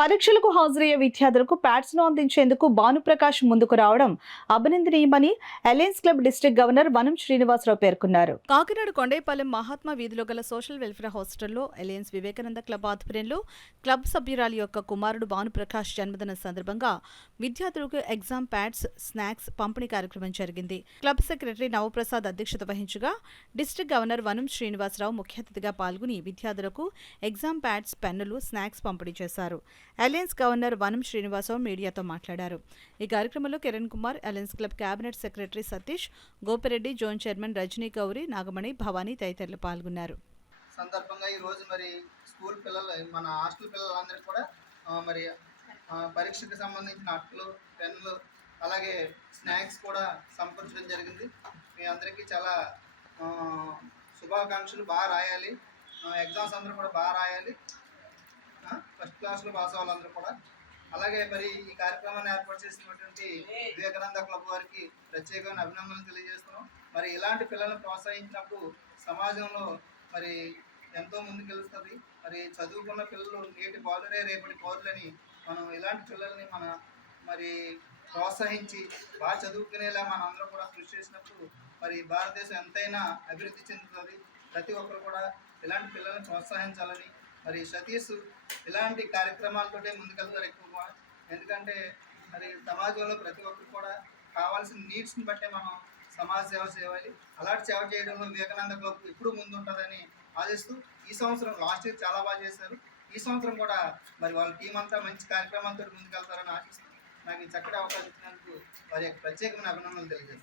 పరీక్షలకు హాజరయ్యే విద్యార్థులకు ప్యాడ్స్ ను అందించేందుకు భానుప్రకాష్ ముందుకు రావడం అభినందనీయమని అలయన్స్ క్లబ్ డిస్ట్రిక్ట్ గవర్నర్ వనం శ్రీనివాసరావు పేర్కొన్నారు. కాకినాడ కొండేపాలెం మహాత్మా వీధిలో గల సోషల్ వెల్ఫేర్ హాస్టల్లో అలయన్స్ వివేకానంద క్లబ్ ఆధ్వర్యంలో క్లబ్ సభ్యురాలి యొక్క కుమారుడు భానుప్రకాష్ జన్మదిన సందర్భంగా విద్యార్థులకు ఎగ్జామ్ ప్యాడ్స్, స్నాక్స్ పంపిణీ కార్యక్రమం జరిగింది. క్లబ్ సెక్రటరీ నవప్రసాద్ అధ్యక్షత వహించగా డిస్ట్రిక్ట్ గవర్నర్ వనం శ్రీనివాసరావు ముఖ్య అతిథిగా పాల్గొని విద్యార్థులకు ఎగ్జామ్ ప్యాడ్స్, పెన్నులు, స్నాక్స్ పంపిణీ చేశారు. అలయన్స్ గవర్నర్ వనం శ్రీనివాసరావు మీడియాతో మాట్లాడారు. ఈ కార్యక్రమంలో Kiran Kumar, alliance club cabinet secretary Satish, Gopireddy, zone chairman Rajani Gauri, Nagamani, Bhavani తదితరులు పాల్గొన్నారు. సందర్భంగా ఈ రోజు మరి స్కూల్ పిల్లలు, మన హాస్టల్ పిల్లలందరికీ కూడా మరి పరీక్షకు సంబంధించిన అట్టలు, పెన్నులు, అలాగే స్నాక్స్ కూడా సమకూర్చడం జరిగింది. మీ అందరికీ చాలా శుభాకాంక్షలు. బాగా రాయాలి, ఎగ్జామ్స్ అందరూ కూడా బాగా రాయాలి, ఫస్ట్ క్లాస్లో పాస్ అవ్వాలందరూ కూడా. అలాగే మరి ఈ కార్యక్రమాన్ని ఏర్పాటు చేసినటువంటి వివేకానంద క్లబ్ వారికి ప్రత్యేకమైన అభినందనలు తెలియజేస్తున్నాం. మరి ఇలాంటి పిల్లలను ప్రోత్సహించినప్పుడు సమాజంలో మరి ఎంతో ముందుకెళ్తుంది. మరి చదువుకున్న పిల్లలు నేటి పౌరులే రేపటి పౌరులని మనం ఇలాంటి పిల్లల్ని మరి ప్రోత్సహించి బాగా చదువుకునేలా మన అందరం కూడా కృషి చేసినప్పుడు మరి భారతదేశం ఎంతైనా అభివృద్ధి చెందుతుంది. ప్రతి ఒక్కరు కూడా ఇలాంటి పిల్లల్ని ప్రోత్సహించాలని, మరి సతీష్ ఇలాంటి కార్యక్రమాలతోటే ముందుకెళ్తారు ఎక్కువగా. ఎందుకంటే మరి సమాజంలో ప్రతి ఒక్కరు కూడా కావాల్సిన నీడ్స్ని బట్టే మనం సమాజ సేవ చేయాలి. అలాంటి సేవ చేయడంలో వివేకానంద క్లబ్ ఎప్పుడూ ముందుంటుందని ఆశిస్తూ, ఈ సంవత్సరం లాస్ట్ ఇయర్ చాలా బాగా చేశారు. ఈ సంవత్సరం కూడా మరి వాళ్ళ టీం అంతా మంచి కార్యక్రమాలతో ముందుకెళ్తారని ఆశిస్తూ నాకు ఈ చక్కటి అవకాశం ఇచ్చినందుకు వారి యొక్క ప్రత్యేకమైన అభినందనలు తెలియజేస్తాను.